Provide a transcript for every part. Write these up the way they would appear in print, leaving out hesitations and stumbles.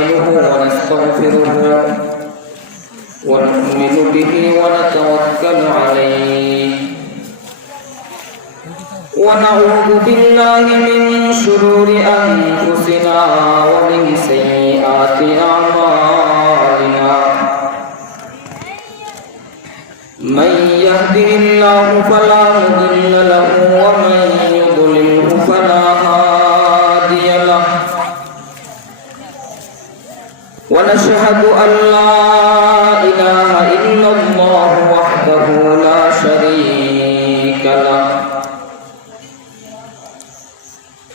نستعينه ونستغفره ونؤمن به ونتوكل عليه ونعوذ بالله من شرور أنفسنا ومن سيئات أعمالنا من يهده الله فلا مضل له ومن يضلله فلا هادي له ونشهد أن لا إله إلا الله وحده لا شريك له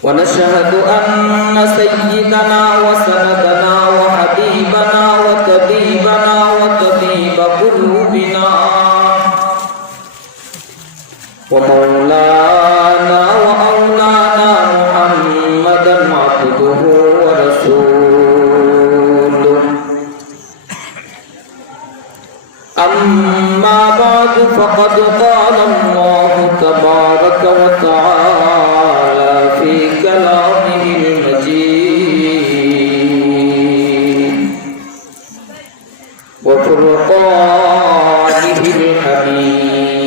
ونشهد أن سيدنا وسندنا وحبيبنا وطبيبنا وطبيب قلوبنا ومولانا وأولانا محمدا عبده ورسوله أما بعد فقد قال الله تبارك وتعالى في كلامه المجيد وفرقانه الحميد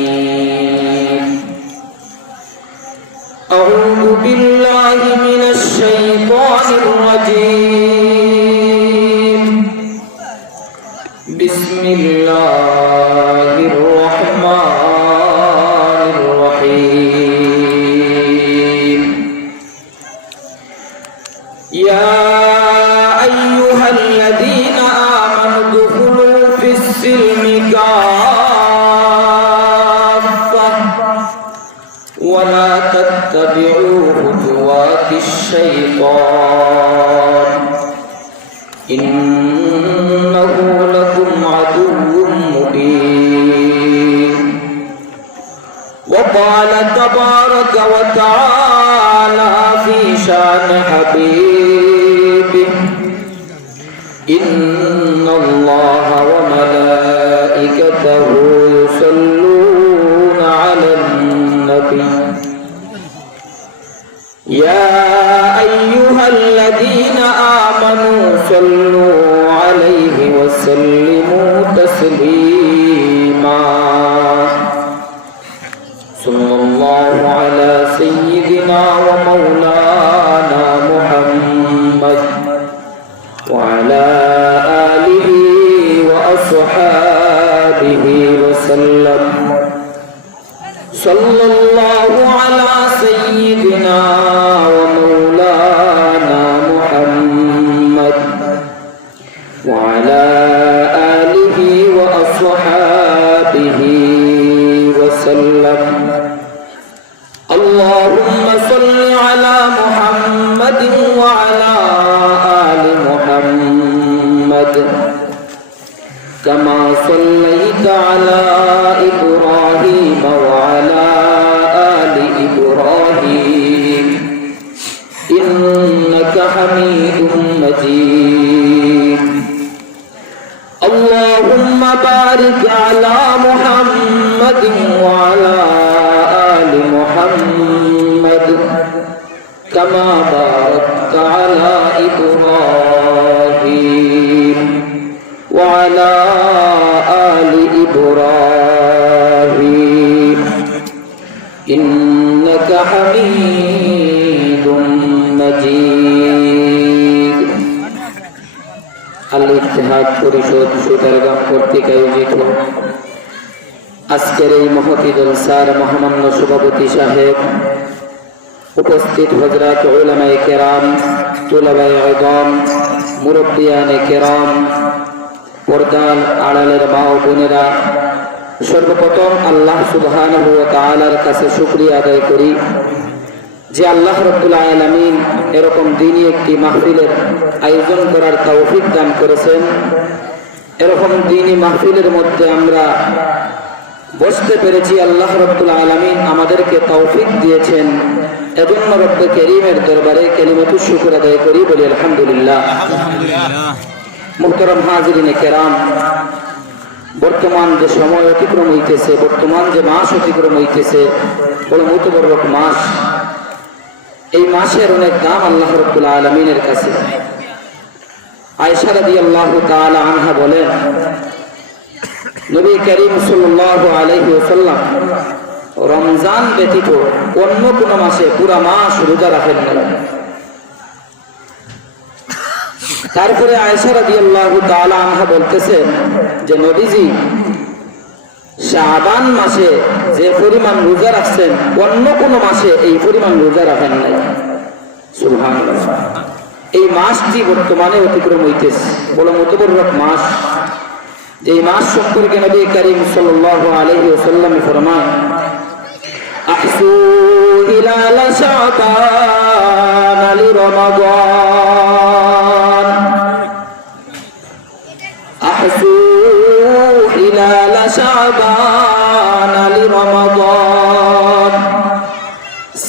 أعوذ بالله من الشيطان الرجيم بسم الله الرحمن الرحيم يا أيها الذين آمنوا ادخلوا في السلم كافة ولا تتبعوا خطوات الشيطان إنه لكم عدو مبين وقال تبارك وتعالى في شان حبيبه إن الله وملائكته يصلون على النبي يا أيها الذين آمنوا صلوا عليه وسلموا تسليما صلى الله على سيدنا ومولانا محمد وعلى آله وأصحابه وسلم صلى الله على سيدنا ومولانا محمد وعلى آله وأصحابه وسلم اللهم صل على محمد وعلى آل محمد كما صليت على إبراهيم وعلى آل إبراهيم إنك حميد مجيد اللهم بارك على محمد وعلى آل محمد كما باركت على إبراهيم وعلى آل إبراهيم إنك حميد مجيد আল-ইত্তেহাদ পরিষদ সুতারগাম কর্তৃক আয়োজিত আজকের এই মহতি জলসার মহামান্য সভাপতি সাহেব, উপস্থিত হযরত উলামায়ে কেরাম, তুলাবায়ে ইলম, মুরব্বিয়ানে কেরাম, পর্দার আড়ালের মা ও বোনেরা, সর্বপ্রথম আল্লাহ সুবহানাহু ওয়া তাআলার কাছে শুকরিয়া আদায় করি যে আল্লাহ রাব্বুল আলামিন এরকম দিনই একটি মাহফিলের আয়োজন করার তৌফিক দান করেছেন। এরকম দিনই মাহফিলের মধ্যে আমরা বসতে পেরেছি, আল্লাহ রাব্বুল আলামিন আমাদেরকে তৌফিক দিয়েছেন। এজন্য রব্বে কারীমের দরবারে কালিমাতুশ শুকর আদায় করি, বলি আলহামদুলিল্লাহ। মুহতারাম হাজিরিনে কেরাম, বর্তমান যে সময় অতিক্রম হইতেছে, বর্তমান যে মাস অতিক্রম হইতেছে, বড় মুতবরক মাস। এই মাসের অনেক দাম আল্লাহ রাব্বুল আলামিনের কাছে। আয়েশা রাদিয়াল্লাহু তাআলা আনহা বলেন, নবী করিম সাল্লাল্লাহু আলাইহি ওয়াসাল্লাম রমজান ব্যতীত অন্য কোন মাসে পুরা মাস রোজা রাখেন না। তারপরে আয়েশা রাদিয়াল্লাহু তাআলা আনহা বলতেছেন যে নবীজি শাবান মাসে যে পরিমাণ রোজা রাখছেন অন্য কোন মাসে এই পরিমাণ রোজা রাখেন নাই। সুবহানাল্লাহ। এই মাসটি বর্তমানে অতিক্রম হইতেছে, বড় মুতবররক মাস। এই মাস সম্পর্কে নবী করিম সাল্লাল্লাহু আলাইহি ওয়াসাল্লাম ফরমান, আহসু হিলাল শাবান লিরমাদান, আহসু হিলাল শাবান লিরমাদান।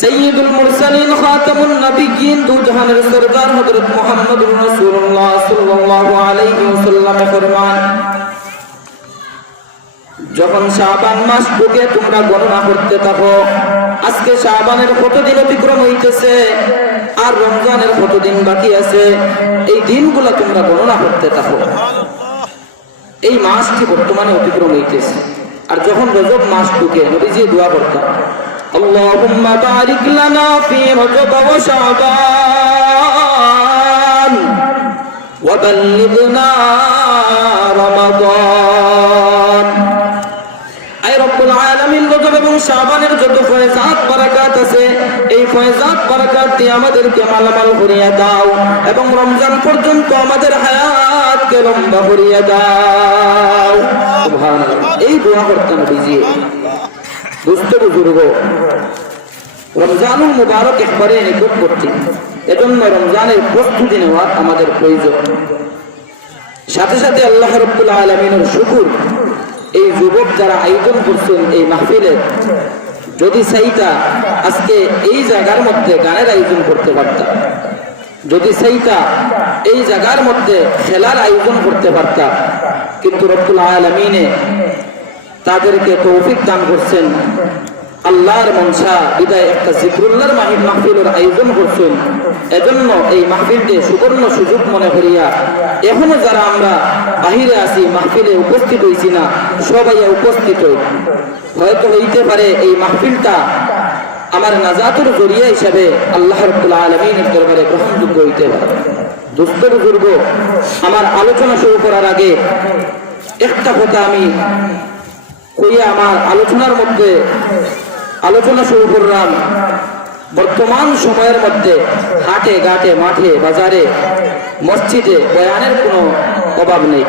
সৈয়দুল মুরসালিন খাতামুন নবিয়্যিন দু জাহানের সরদার হযরত মুহাম্মদুর রাসূলুল্লাহ সাল্লাল্লাহু আলাইহি ওয়াসাল্লাম ফরমান, যখন শাবান মাস ঢুকে তোমরা গণনা করতে থাকো, আজকে শাবানের কতদিন অতিক্রম হইতেছে আর রমজানের কতদিন বাকি আছে, এই দিনগুলো তোমরা গণনা করতে থাকো। এই মাসটি বর্তমানে অতিক্রম হইতেছে। আর যখন রজব মাস ঢুকে নবীজি দোয়া করতেন, আল্লাহুম্মা বারিক লানা ফি রজব ওয়া শাবান ওয়া বাল্লিগনা রমাদান। আয় রব্বুল আলামিন, রজব এবং শাবানের যত ফয়জাত বারাকাত আছে এই ফয়জাত বারাকাত দিয়ে আমাদেরকে মালামাল করিয়া দাও এবং রমজান পর্যন্ত আমাদের হায়াতকে লম্বা করিয়া দাও। সুবহানাল্লাহ। এই দোয়া করতেন নবীজি। দুস্থ বুজুর্গ, রমজানুল মুবারক একবারে নিকটবর্তী, এজন্য রমজানের প্রস্তুতি নেওয়া আমাদের প্রয়োজন। সাথে সাথে আল্লাহ রাব্বুল আলামিনের শুকর, এই যুবক যারা আয়োজন করছেন এই মাহফিলের, যদি চাইতা আজকে এই জায়গার মধ্যে গানের আয়োজন করতে পারতাম, যদি চাইতা এই জায়গার মধ্যে খেলার আয়োজন করতে পারতাম, কিন্তু রব্বুল আলামিনে তাদেরকে তৌফিক দান করছেন। আল্লাহর মনসা বিদায় একটা জিকরুল্লাহর মাহফিলের আয়োজন করছেন। এজন্য এই মাহফিলকে সুবর্ণ সুযোগ মনে করিয়া এখনো যারা আমরা বাহিরে আছি, মাহফিলে উপস্থিত হইছি না, সবাই উপস্থিত হই। হয়তো হইতে পারে এই মাহফিলটা আমার নাজাতের জরিয়া হিসাবে আল্লাহ রাব্বুল আলামিনের দরবারে গ্রহণযোগ্য হইতে পারে। দুস্থ বুজুর্গ, আমার আলোচনা শুরু করার আগে একটা কথা আমি কইয়া আমার আলোচনার মধ্যে আলোচনা শুরু করলাম। বর্তমান সময়ের মধ্যে হাটে ঘাটে মাঠে বাজারে মসজিদে বয়ানের কোনো অভাব নেই।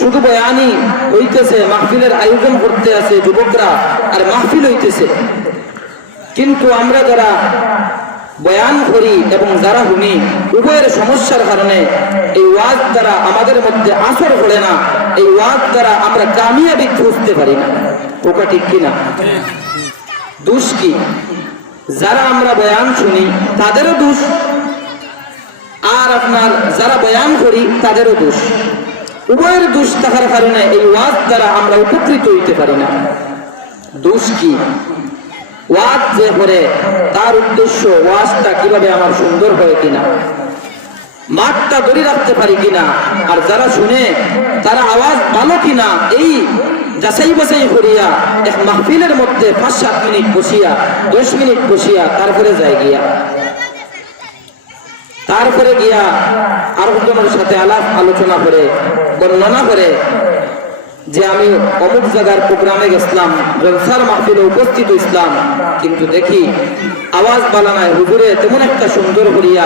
শুধু বয়ানই হইতেছে, মাহফিলের আয়োজন করতে আছে যুবকরা আর মাহফিল হইতেছে। কিন্তু আমরা যারা বয়ান করি এবং যারা শুনি, উভয়ের সমস্যার কারণে এই ওয়াজ দ্বারা আমাদের মধ্যে আসর পড়ে না, এই ওয়াজ দ্বারা আমরা কামিয়াবি খুঁজতে পারি না। ওটা ঠিক কিনা? দোষ কি? যারা আমরা বয়ান শুনি তাদেরও দোষ, আর আপনার যারা বয়ান করি তাদেরও দোষ। উভয়ের দোষ থাকার কারণে এই ওয়াজ দ্বারা আমরা উপকৃত হইতে পারি না। দোষ কি? ওয়াজ যে করে তার উদ্দেশ্য ওয়াজটা কিভাবে আমার সুন্দর হয় কিনা, মাঠটা ধরে রাখতে পারি কিনা, আর যারা শুনে তারা আওয়াজ ভালো কিনা, এই যাচাই বাছাই করিয়া এক মাহফিলের মধ্যে 5-7 মিনিট বসিয়া 10 মিনিট বসিয়া তারপরে যায় গিয়া, তারপরে গিয়া আরেকজনের সাথে আলাপ আলোচনা করে বর্ণনা করে যে আমি অমুক জায়গার প্রোগ্রামে গেছিলাম, জলসার মাহফিলে উপস্থিত হইছিলাম, কিন্তু দেখি আওয়াজ বালা নাই, হুজুরে তেমন একটা সুন্দর করিয়া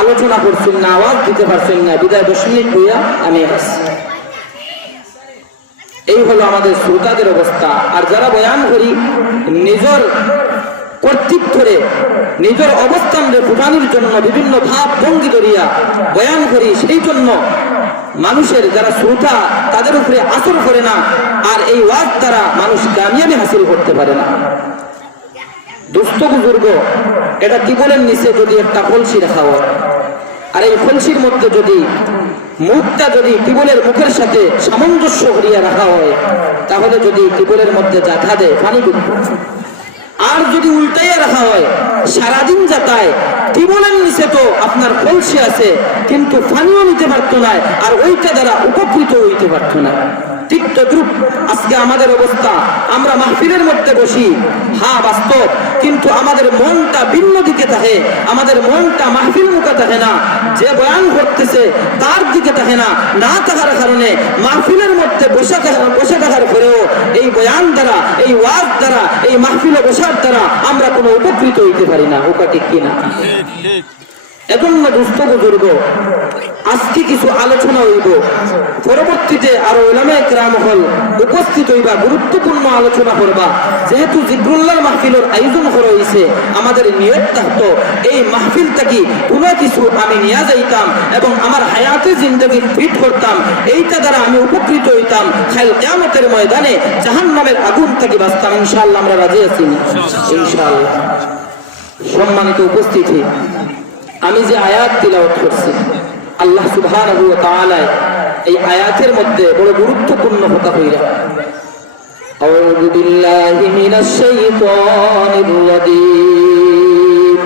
আলোচনা করছেন না, আওয়াজ দিতে পারছেন না, বিদায় 10 মিনিট হইয়া আমি আসছি। এই হলো আমাদের শ্রোতাদের অবস্থা। আর যারা বয়ান করি নিজের কর্তৃত্ব ধরে নিজের অবস্থান ফুটানোর জন্য বিভিন্ন ভাব ভঙ্গি ধরিয়া বয়ান করি, সেই জন্য মানুষের যারা শ্রোতা তাদের উপরে আসর করে না, আর এই ওয়াজ দ্বারা মানুষ কামিয়াবি হাসিল করতে পারে না। দুস্থ বুজুর্গ, এটা টিবলের নিচে যদি একটা কলসি রাখা হয়, আর এই কলসির মধ্যে যদি মুখটা যদি টিবলের মুখের সাথে সামঞ্জস্য করিয়া রাখা হয়, তাহলে যদি টিবলের মধ্যে জাথা দেয় পানি ডুববে। আর যদি উল্টাইয়া রাখা হয় সারাদিন যাতায় টিবলের নিচে তো আপনার কলসি আছে কিন্তু পানিও নিতে পারতো না আর ওইটা দ্বারা উপকৃত হইতে পারতো না। ঠিক তদ্রুপ আজকে আমাদের অবস্থা, আমরা মাহফিলের মধ্যে বসি, হ্যাঁ বাস্তব, কিন্তু আমাদের মনটা ভিন্ন দিকে থাকে, আমাদের মনটা মাহফিল মুখে থাকে না, যে বয়ান করতেছে তার দিকে থাকে না, না থাকার কারণে মাহফিলের মধ্যে বসে থাকার পরেও এই বয়ান দ্বারা, এই ওয়াজ দ্বারা, এই মাহফিলে বসার দ্বারা আমরা কোনো উপকৃত হইতে পারি না। ওটা ঠিক কিনা? এজন্য দুস্থ বুজুর্গ, আজকে কিছু আলোচনা হইব, পরবর্তীতে আরো উলামায়ে কেরাম হল উপস্থিত হইবা, গুরুত্বপূর্ণ আলোচনা করবা। যেহেতু জিক্রুল্লাহর মাহফিলের আয়োজন করা হয়েছে, আমাদের নিয়ত থাকতো এই মাহফিল থেকে কোনো কিছু আমি নিয়ে যাইতাম এবং আমার হায়াতে জিন্দগি ফিট করতাম, এইটা দ্বারা আমি উপকৃত হইতাম, কাল কিয়ামতের ময়দানে জাহান্নামের আগুন থেকে বাঁচতাম। ইনশাআল্লাহ আমরা রাজি আছি ইনশাআল্লাহ। সম্মানিত উপস্থিতি, আমি যে আয়াত তিলাওয়াত করছি, আল্লাহ সুবহানাহু ওয়া তাআলা এই আয়াতের মধ্যে বড় গুরুত্বপূর্ণ কথা কইরা, আউযু বিল্লাহি মিনাশ শাইতানির রাজীম,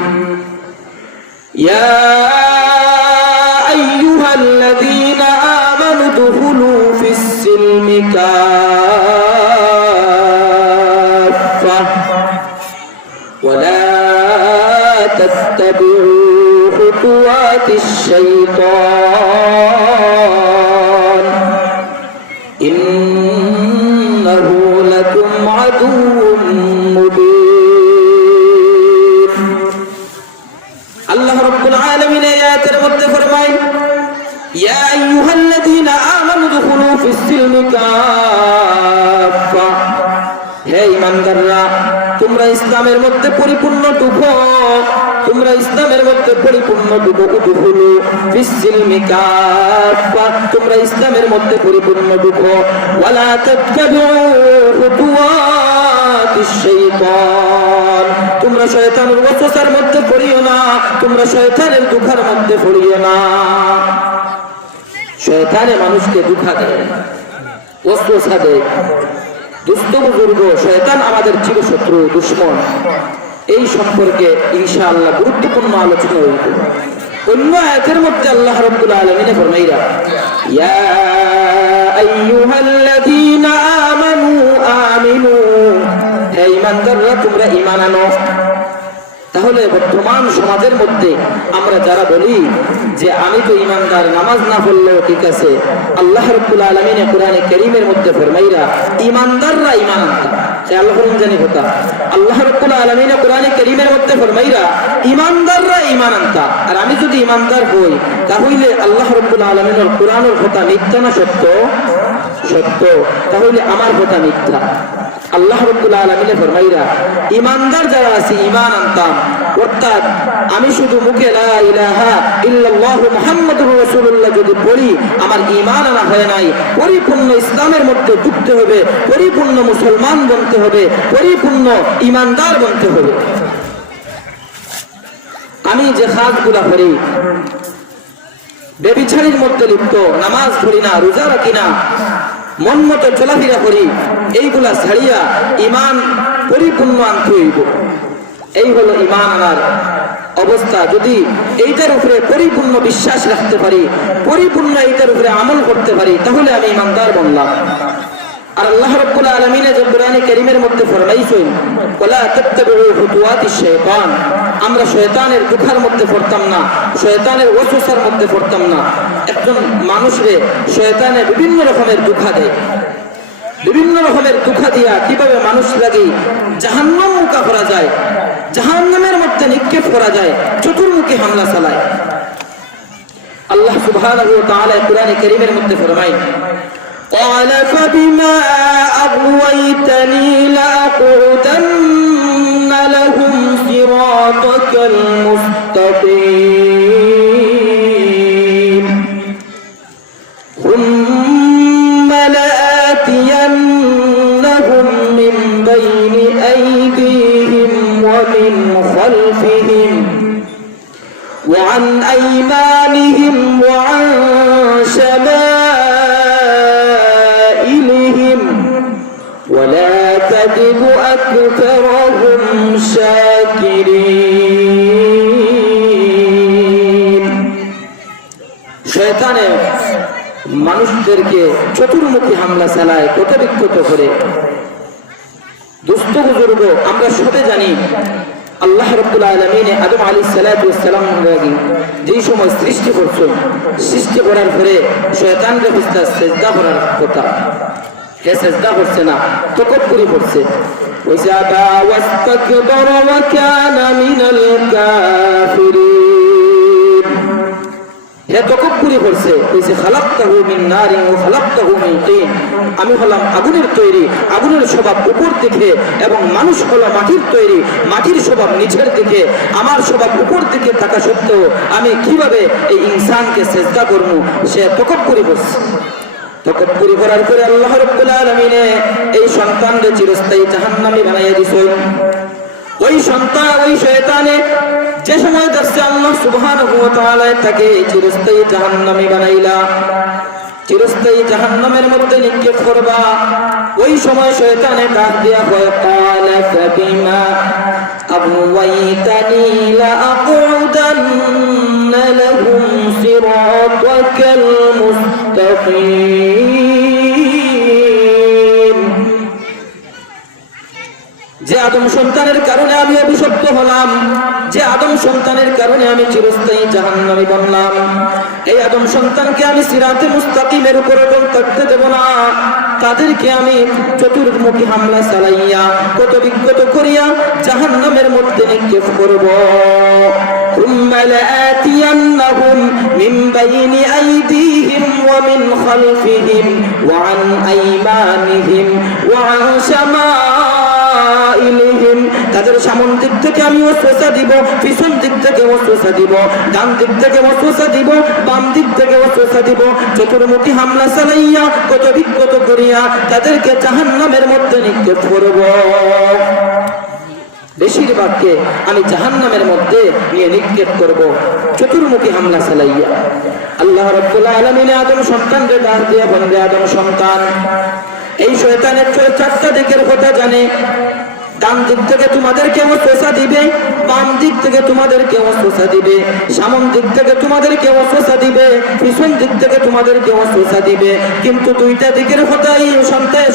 ইয়া আইয়ুহাল্লাযীনা আমানু দুখুলু ফিস সিলমি কাফা ওয়া লা تتبعوا خطوات الشيطان إنه لكم عدو مبين। الله رب العالمين آياتের মধ্যে ফরমায়, ইয়া আইয়ুহাল্লাযীনা আমানু দুখুলু ফিস সিলমি কাফা, হে ঈমানদাররা তোমরা ইসলামের মধ্যে পরিপূর্ণ ঢুকো, তোমরা ইসলামের মধ্যে পরিপূর্ণ ঢুকো, দুখুলু ফিস সিলমি কাফা, তোমরা ইসলামের মধ্যে পরিপূর্ণ ঢুকো, ওয়ালা তাত্তাবিউ খুতুওয়াতিশ শাইতান, তোমরা শয়তানের ওয়াসওয়াসার মধ্যে পড়িও না, তোমরা শয়তানের ধোঁকার মধ্যে পড়িও না। শয়তানে মানুষকে ধোঁকা দেয়, ওয়াসওয়াসা দেয়। দুস্থ বুজুর্গ, শয়তান আমাদের চিরশত্রু, দুশ্মন। এই সম্পর্কে ইনশাআল্লাহ গুরুত্বপূর্ণ আলোচনা হইবে। অন্য আয়াতের মধ্যে আল্লাহ রাব্বুল আলামিন ফরমাইরা, ইয়া আইয়ুহাল্লাযীনা আমানু আমিনু, হে ঈমানদাররা তোমরা ঈমান আনো। তাহলে বর্তমান সমাজের মধ্যে আমরা যারা বলি যে আমি তো ঈমানদার, নামাজ না পড়লেও ঠিক আছে, আল্লাহ রাব্বুল আলামিন কোরআনে কারীমের মধ্যে ফরমাইরা ঈমানদাররা ঈমান আনতা। সে আল্লাহ জানি কথা, আল্লাহ রাব্বুল আলামিন কোরআনে কারীমের মধ্যে ফরমাইরা ঈমানদাররা ঈমান আনতা। আর আমি যদি ঈমানদার হই তাহলে আল্লাহ রাব্বুল আলামিনের কোরআনের কথা মিথ্যা না সত্য? সত্য। তাহলে আমার কথা মিথ্যা। আল্লাহ রাব্বুল আলামিন ফরমাইরা ঈমানদার যারা আছে ঈমান আনতাম, অর্থাৎ আমি শুধু মুখে লা ইলাহা ইল্লাল্লাহু মুহাম্মাদুর রাসূলুল্লাহ যদি বলি, আমার ঈমান আনা হয় নাই, পরিপূর্ণ ইসলামের মধ্যে ঢুকতে হবে, পরিপূর্ণ মুসলমান বনতে হবে, পরিপূর্ণ ঈমানদার বনতে হবে। আমি যে কাজগুলা করি, বেবিচারের মধ্যে লিপ্ত, নামাজ পড়ি না, রোজা রাখি না, মন মতো চলাফেরা করি, এইগুলা ছাড়িয়া ঈমান পরিপূর্ণ আনতে হইব। এই হলো ঈমান আনার অবস্থা। যদি এইটার উপরে পরিপূর্ণ বিশ্বাস রাখতে পারি, পরিপূর্ণ এইটার উপরে আমল করতে পারি, তাহলে আমি ঈমানদার বনলাম। আর আল্লাহ রাব্বুল আলামিন যে কোরআনে কারীমের মধ্যে ফরমাইছেন, ওয়ালা তাত্তাবিউ খুতুওয়াতিশ শাইতান, আমরা শয়তানের ধোঁকার মধ্যে পড়তাম না, শয়তানের ওয়াসওয়াসার মধ্যে পড়তাম না। একজন মানুষরে শয়তানে বিভিন্ন রকমের ধোঁকা দেয়, বিভিন্ন রকমের ধোঁকা দিয়া কিভাবে মানুষ লাগি জাহান্নাম মুখা করা যায়, জাহান্নামের মধ্যে নিক্ষেপ করা যায়, চতুর্মুখী হামলা চালায়। আল্লাহ সুবহানাহু ওয়া তাআলা কোরআনে কারীমের মধ্যে ফরমায়, قال فبما أغويتني لأقعدن لهم صراطك المستقيم ثم لآتينهم من بين أيديهم ومن خلفهم وعن أيمانهم وعن شمائلهم ولا تجد أكثرهم শয়তানে মানুষদেরকে চতুর্মুখী হামলা চালায়, কত বিক্ষত করে। দুস্থ বুজুর্গ, আমরা সবে জানি আল্লাহ রাব্বুল আলামিন আদম আলাইহিস সালাতু ওয়াস সালাম যেই সময় সৃষ্টি করছেন, সৃষ্টি করার পরে শয়তানকে বুঝতে সিজদা করার কথা, হে সিজদা করছে না, তাকাব্বুরি করছে। ওয়াজাবা ওয়াস্তাকবারা ওয়া কানা মিনাল কাফিরিন, হে তাকাব্বুরি করছে। কইছে খালাকতাহু মিন নারিন ওয়া খালাকতাহু মিন তিন, আমি হলাম আগুনের তৈরি, আগুনের স্বভাব উপর দিকে, এবং মানুষ হলো মাটির তৈরি, মাটির স্বভাব নিচের দিকে। আমার স্বভাব উপর দিকে থাকা সত্ত্বেও আমি কিভাবে এই ইনসানকে সিজদা করব? সে তাকাব্বুরি করছে। তাকাব্বুরি করার পরে আল্লাহ রাব্বুল আলামিন এই সন্তানকে চিরস্থায়ী জাহান্নামী বানাইয়া দিছেন। ওই সন্তান, ওই শয়তানে যে সময় দেখছে আল্লাহ সুবহানাহু ওয়া তাআলা তাকে চিরস্থায়ী জাহান্নামী বানাইলা, চিরস্থায়ী জাহান্নামের মধ্যে নিক্ষেপ করবা, ওই সময় শয়তানে ডাক দিয়া কয় ক্বালা ফাবিমা আগওয়াইতানি লাআকুদান্না লাহুম সিরাতাকাল মুস্তাকিম। যে আদম সন্তানের কারণে আমি অভিশপ্ত হলাম, যে আদম সন্তানের কারণে আমি চিরস্থায়ী জাহান্নামী বনলাম, এই আদম সন্তানকে আমি সিরাতে মুস্তাকিমের উপর থাকতে দেব না। তাদেরকে আমি চতুর্মুখী হামলা চালাইয়া কত বিক্ষত করিয়া জাহান্নামের মধ্যে নিক্ষেপ করব। ثم لآتينهم من بين أيديهم ومن خلفهم وعن أيمانهم وعن شمائلهم, তাদের সামন দিক থেকে আমি ওয়াসওয়াসা দিব, পিছন দিক থেকে ওয়াসওয়াসা দিব, ডান দিক থেকে ওয়াসওয়াসা দিব, বাম দিক থেকে ওয়াসওয়াসা দিব। চতুর্মুখী হামলা চালাইয়া কত বিক্ষত করিয়া তাদেরকে জাহান্নামের মধ্যে নিক্ষেপ করব। বেশিরভাগকে আমি জাহান্নামের মধ্যে নিয়ে নিক্ষেপ করব চতুর্মুখী হামলা চালাইয়া। আল্লাহ রাব্বুল আলামিন আদম সন্তানকে ডাক দিয়ে বলেন, আদম সন্তান, এই শয়তানের চারটা দিকের কথা জানে। ডান দিক থেকে তোমাদেরকে ওয়াসওয়াসা দিবে, বাম দিক থেকে তোমাদেরকে ওয়াসওয়াসা দিবে, সামন দিক থেকে তোমাদেরকে ওয়াসওয়াসা দিবে, পিছন দিক থেকে তোমাদেরকে ওয়াসওয়াসা দিবে। কিন্তু দুইটা দিকের কথা এই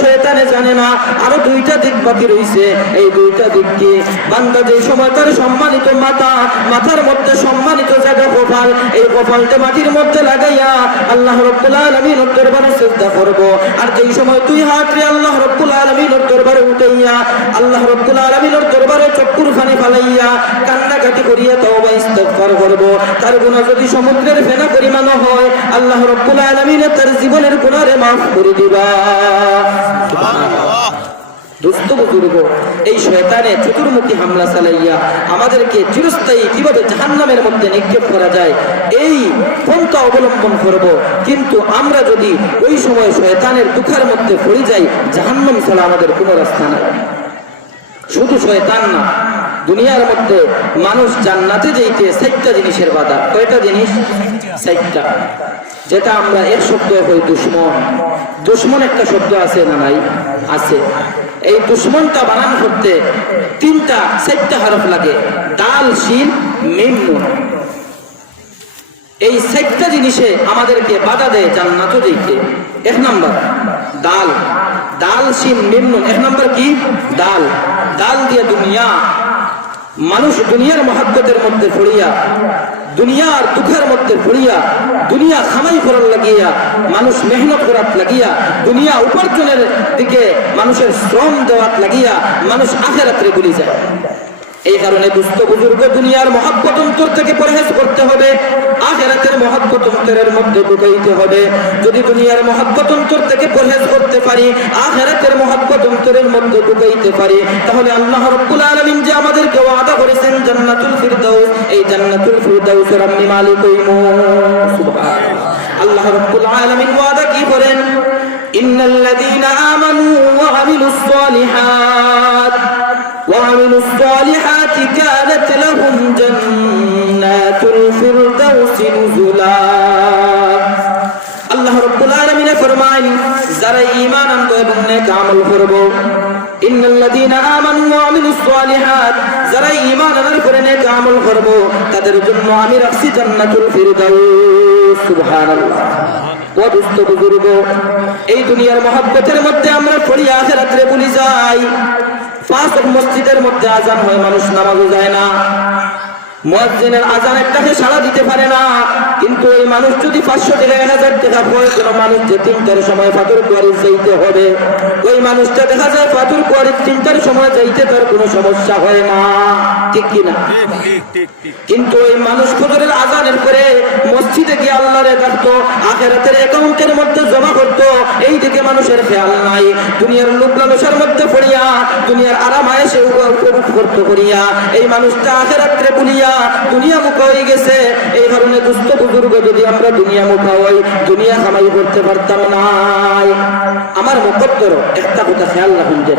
শয়তানে জানে না, আরো দুইটা দিক বাকি রইছে। এই দুইটা দিক কি? বান্দা যে সময় তার সম্মানিত মাথা, মাথার মধ্যে সম্মানিত জায়গা কপাল, এই কপালটা মাটির মধ্যে লাগাইয়া আল্লাহ রাব্বুল আলামিনের দরবারে সিজদা করব। আর যেই সময় দুই হাত রে আল্লাহ রাব্বুল আলামিনের দরবারে উঠাইয়া আল্লাহ রাব্বুল আলামিনের দরবারে চক্ষুর পানি ফালাইয়া কান্নাকাটি করিয়া তওবা ইস্তিগফার করব, তার গুনাহ যদি সমুদ্রের ফেনা পরিমাণ হয় আল্লাহ রাব্বুল আলামিন তার জীবনের গুনাহরে মাফ করে দিবা। সুবহানাল্লাহ। দুস্থ বুজুর্গ, এই শয়তানে চতুর্মুখী হামলা চালাইয়া আমাদেরকে চিরস্থায়ী কিভাবে জাহান্নামের মধ্যে নিক্ষেপ করা যায় এই পন্থা অবলম্বন করব। কিন্তু আমরা যদি ওই সময় শয়তানের দুঃখের মধ্যে পড়ে যাই, জাহান্নাম ছাড়া আমাদের কোনো রাস্তা নাই। শুধু শয়তান না, দুনিয়ার মধ্যে মানুষ জান্নাতে যেতে 4টা জিনিসের বাধা। কয়টা জিনিস? 4টা। যেটা আমরা এক শব্দ কই দুশমন। দুশমন একটা শব্দ আছে না নাই? আছে। এই দুশমনটা বানান করতে 4টা হরফ লাগে, দাল, শিন, মিম, নুন। এই 4টা জিনিসে আমাদেরকে বাধা দেয় জান্নাতে যেতে। 1 নাম্বার দাল, দাল, শিন, মিম, নুন। 1 নাম্বার কি? দাল। দাল দিয়ে দুনিয়া, মানুষ দুনিয়ার মহাব্বতের মধ্যে পড়িয়া, দুনিয়ার দুঃখের মধ্যে পড়িয়া, দুনিয়া খামাই করার লাগিয়া, মানুষ মেহনত করার লাগিয়া, দুনিয়া উপার্জনের দিকে মানুষের শ্রম দেওয়ার লাগিয়া মানুষ আখিরাতে ভুলে যায়। এই কারণে দুস্থ বুজুর্গ, দুনিয়ার মহাব্বত অন্তর থেকে পরহেজ করতে হবে, আখিরাতের মহাব্বত অন্তরের মধ্যে ঢুকাইতে হবে। যদি দুনিয়ার মহাব্বত অন্তর থেকে পরহেজ করতে পারি, আখিরাতের মহাব্বত অন্তরের মধ্যে ঢুকাইতে পারি, তাহলে আল্লাহ রাব্বুল আলামিন যে আমাদেরকে ওয়াদা করেছেন জান্নাতুল ফিরদাউস, এই জান্নাতুল ফিরদাউসের আমি মালিক হইমু। সুবহানাল্লাহ। আল্লাহ রাব্বুল আলামিন ওয়াদা কি করেন? ইন্নাল্লাযীনা আমানু ওয়া আমিলুস সালিহাত وعملوا الصالحات كانت لهم جنات الفردوس نزلا। আল্লাহ রাব্বুল আলামিন ফরমায়, যারা ঈমান আনবে এবং নেক আমল করবে, ইন্নাল্লাযীনা আমানু ওয়া আমিলুস সালিহাত, যারা ঈমান আনার করে নেক আমল করব তাদের জন্য আমি রাখছি জান্নাতুল ফিরদাউস। সুবহানাল্লাহ। ও দোস্ত বুজুর্গ, এই দুনিয়ার মহব্বতের মধ্যে আমরা পড়ি আখিরাতে ভুলে যাই। পাঁচ ওয়াক্ত মসজিদের মধ্যে আজান হয়, মানুষ নামাজে যায় না। মুয়াজ্জিনের আজানেরটাকে সাড়া দিতে পারে না, কিন্তু এই মানুষ যদি 500 টাকা 1000 টাকা পয়সা কোনো মানুষ যে 3টার সময় ফাতুর কুয়ারি যাইতে হবে, ওই মানুষটা দেখা যায় ফাতুর কুয়ারি 3টার সময় যাইতে তার কোনো সমস্যা হয় না, ঠিক কিনা? কিন্তু ওই মানুষ ফজরের আজানের পরে মসজিদে গিয়ে আল্লাহরে ডাকতো, আখিরাতের অ্যাকাউন্টের মধ্যে জমা করতো, এই দিকে মানুষের খেয়াল নাই। দুনিয়ার লোভ লালসার মধ্যে পড়িয়া, দুনিয়ার আরাম আয়েশে উপভোগ করতে করিয়া এই মানুষটা আখিরাতে ভুলিয়া দুনিয়া মুখা হয়ে গেছে। এই কারণে দুস্থ বুজুর্গ, যদি আমরা দুনিয়া মুখা হই, দুনিয়া কামাই করতে পারতাম না। আমার মুকদ্দর একটা কথা খেয়াল রাখুন, যে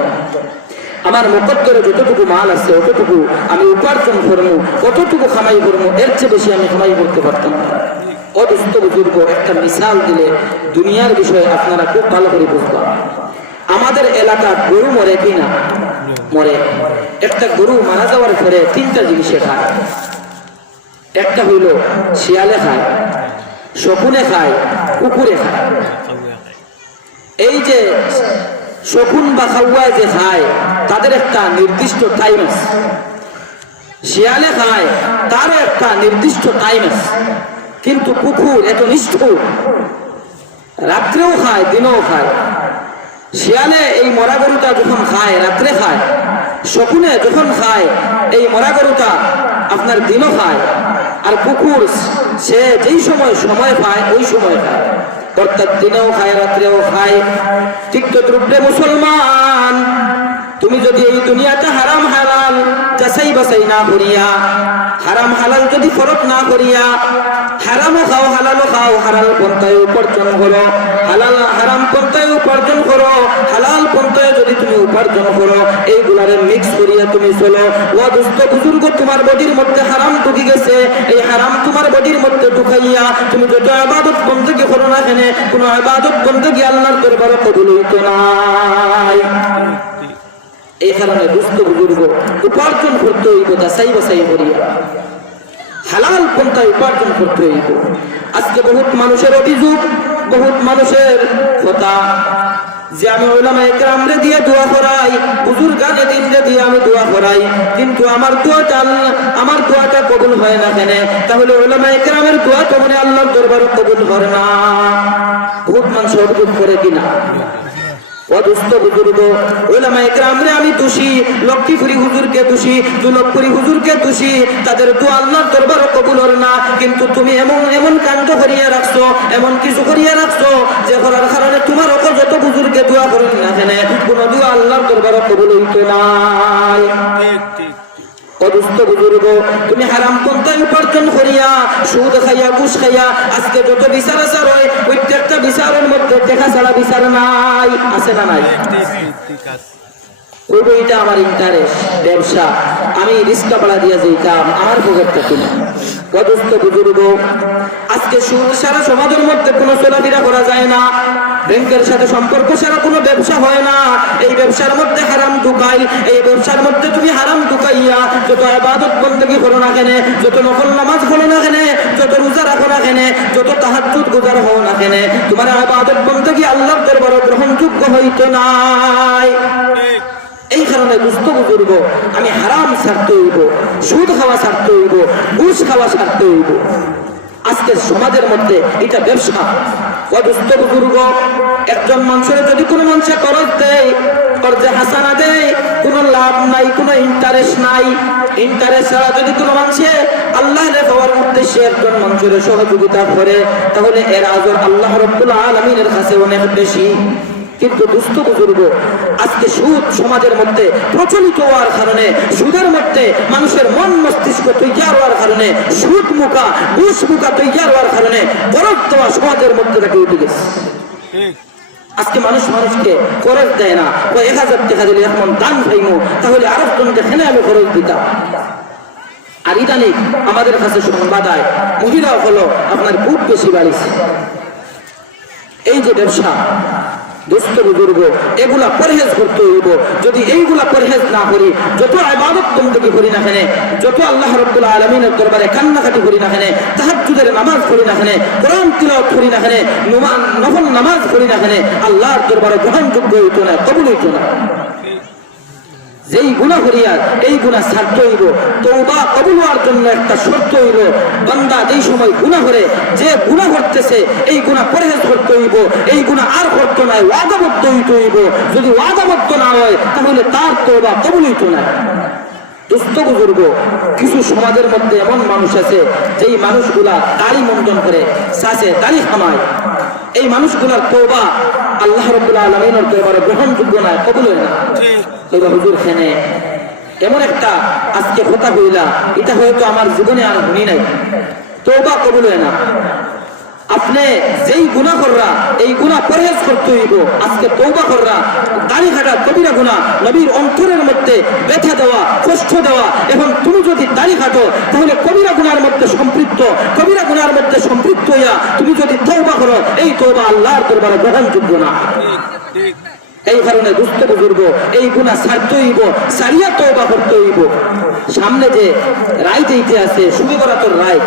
আমার মুকদ্দরে যতটুকু মাল আছে অতটুকু আমি উপার্জন করবো, কতটুকু কামাই করবো, এর চেয়ে বেশি আমি কামাই করতে পারতাম না। ও দুস্থ বুজুর্গ, একটা মিসাল দিলে দুনিয়ার বিষয়ে আপনারা খুব ভালো করে বুঝবেন। আমাদের এলাকা গরু মরে কিনা? মরে। একটা গরু মারা যাওয়ার পরে 3টা জিনিসে খায়। একটা হইল শিয়ালে খায়, শকুনে খায়, কুকুরে খায়। এই যে শকুন বা খাওয়ায় যে খায় তাদের একটা নির্দিষ্ট টাইম আছে, শিয়ালে খায় তারও একটা নির্দিষ্ট টাইম আছে। কিন্তু কুকুর এত নিষ্ঠুর, রাত্রেও খায় দিনেও খায়। শিয়ালে এই মরা গরুটা যখন খায় রাত্রে খায়, শকুনে যখন খায় এই মরা গরুটা আপনার দিনও খায়, আর কুকুর সে যেই সময় পায় ওই সময় খায়, অর্থাৎ দিনেও খায় রাত্রেও খায়। ঠিক তদ্রূপে মুসলমান, তুমি যদি এই দুনিয়াটা হারাম হালাল যাচাই বাছাই না করিয়া, হারাম হালাল যদি ফরক না করিয়া, হারামও খাও হালালও খাও, হালাল পন্থায় উপার্জন করো, হারাম পন্থায় উপার্জন করো, হালাল পন্থায় যদি তুমি উপার্জন করো, এইগুলারে মিক্স করিয়া তুমি চলো। ও দুস্থ বুজুর্গ, তোমার বডির মধ্যে হারাম ঢুকে গেছে, এই হারাম তোমার বডির মধ্যে ঢুকাইয়া তুমি যত ইবাদত বন্দেগী করো না কেন, কোনো ইবাদত বন্দেগী আল্লাহর দরবারে কবুল হইতো নাই। এই কারণে দুস্থ বুজুর্গ, উপার্জন করতে হইব যাচাই বাছাই করিয়া, হালাল পন্থায় উপার্জন করতে হইব। আজকে বহুত মানুষের অভিযোগ, বহুত মানুষের কথা যে আমি উলামায়ে কেরামরে দিয়ে দোয়া করাই, বুজুর্গানে দিনরে দিয়ে আমি দোয়া করাই, কিন্তু আমার দোয়াটা কবুল হয় না কেন? তাহলে উলামায়ে কেরামের দোয়া তো মানে আল্লাহর দরবারে কবুল করে না। বহুত মানুষ অভিযোগ করে কিনা? অদুস্থ বুজুর্গ, উলামায়ে কেরামরে আমি দোষী, লক্ষ্মীপুরি হুজুরকে দোষী, দুলক্ষপুরি হুজুরকে দোষী, তাদের দোয়া আল্লাহর দরবারে কবুল হয় না। কিন্তু তুমি এমন কাণ্ড করিয়া রাখছো, এমন কিছু করিয়া রাখছো যে করার কারণে তোমার ওপর যত বুজুর্গে দোয়া করেন না কেন, কোনো দোয়া আল্লাহর দরবারে কবুল হইতো নাই। অদুস্থ বুজুর্গ, তুমি হারাম পন্থায় উপার্জন করিয়া, সুদ খাইয়া, ঘুষ খাইয়া, আজকে যত বিচার আচার হয় প্রত্যেকটা বিচারের মধ্যে দেখা ছাড়া বিচার নাই, আছে না নাই? ওইটা আমার ইন্টারেস্ট, ব্যবসা, আমি রিস্কা পাড়া দিয়া যেতাম, আমার পকেটটা কিনা। অদুস্থ বুজুর্গ, আজকে সারা সমাজের মধ্যে কোনো চলাফেরা করা যায় না, ব্যাংকের সাথে সম্পর্ক ছাড়া কোনো ব্যবসা হয় না। এই ব্যবসার মধ্যে হারাম ঢুকাই, এই ব্যবসার মধ্যে তুমি হারাম ঢুকাইয়া যত ইবাদত বন্দেগী করো না কেন, যত নফল নামাজ পড়ো না কেন, যত রোজা রাখো না কেন, যত তাহাজ্জুদ গুজার হও না কেন, তোমার ইবাদত বন্দেগী আল্লাহর দরবারে গ্রহণযোগ্য হইতো নাই। এই কারণে দুস্থ বুজুর্গ, আমি হারাম ছাড়তে হইব, সুদ খাওয়া ছাড়তে হইব, ঘুষ খাওয়া ছাড়তে হইব। আজকে সমাজের মধ্যে এটা ব্যবসা। দুস্থ বুজুর্গ, একজন মানুষের যদি কোনো মানুষের খরচ দেয়, কর্জে হাসানা দেয়, কোনো লাভ নাই, কোনো ইন্টারেস্ট নাই, ইন্টারেস্ট ছাড়া যদি কোনো মানুষে আল্লাহর পাওয়ার উদ্দেশ্যে একজন মানুষের সহযোগিতা করে, তাহলে এর আজর আল্লাহ রাব্বুল আলামিনের কাছে অনেক বেশি। কিন্তু দুস্থ বুজুর্গ, আজকে সুদ সমাজের মধ্যে প্রচলিত হওয়ার কারণে, সুদের মধ্যে মানুষের মন মস্তিষ্ক তৈরি হওয়ার কারণে, সুদ মুখা ঘুষ মুখা তৈরি হওয়ার কারণে খরচ দেওয়া সমাজের মধ্যে থেকে উঠে গেছে। আজকে মানুষকে খরচ দেয় না, 1000 টাকা দিলে এখন দান খাইমো, তাহলে আরেকজনকে খেলে আমি খরচ দিতাম। আর ইদানিং আমাদের কাছে সংবাদ আয়, মহিলা হলো আপনার খুব বেশি বাড়িছে। এই যে ব্যবসা, দুস্থ বুজুর্গ, এগুলা পরহেজ করতে হইব। যদি এইগুলা পরহেজ না করি, যত ইবাদত বন্দেগী করি না কেন, যত আল্লাহ রাব্বুল আলামিনের দরবারে কান্নাকাটি করি না কেন, তাহাজ্জুদের নামাজ পড়ি না কেন, কোরআন তিলাওয়াত করি না কেন, নফল নামাজ পড়ি না কেন, আল্লাহর দরবারে গ্রহণযোগ্য হইতো না, কবুল হইতো না। যেই গুনাহ করিয়া এই গুনাহ ছাড়তে হইব। তওবা কবুল হওয়ার জন্য একটা শর্ত হইল, বান্দা যেই সময় গুনাহ করে, যে গুনাহ করতেছে এই গুনাহ পরহেজ করতে হইব, এই গুনাহ আর করতে নাই, ওয়াদাবদ্ধ হইতে হইব। যদি ওয়াদাবদ্ধ না হয় তাহলে তার তওবা কবুল হইতো না। দুস্থ বুজুর্গ, কিছু সমাজের মধ্যে এমন মানুষ আছে যেই মানুষগুলা দাড়ি মুন্ডন করে, শ্বাসে দাড়ি খামায়, এই মানুষগুলার তওবা আল্লাহ রাব্বুল আলামিনের দরবারে গ্রহণযোগ্য না, কবুল হয় না। তবে হুজুর খেনে এমন একটা আজকে কথা কইলা, এটা হয়তো আমার জীবনে আর শুনি নাই, তওবা কবুল হয় না। আপনি যেই গুনাহ কররা এই গুনাহ পরহেজ করতে হইব। আজকে তওবা কররা দাড়ি কাটা কবিরা গুনাহ, নবীর অন্তরের মধ্যে ব্যথা দেওয়া, কষ্ট দেওয়া। এখন তুমি যদি দাড়ি কাটো তাহলে কবিরা গুনার মধ্যে সম্পৃক্ত, কবিরা গুনার মধ্যে সম্পৃক্ত হইয়া তুমি যদি তওবা করো, এই তওবা আল্লাহর দরবারে গ্রহণযোগ্য না। এই কারণে দুস্থ বুজুর্গ, এই গুনাহ ছাড়তে হইব, সারিয়া তওবা করতে হইব। সামনে যে রায় দিতে আছে, শুভ বরাতর রায়,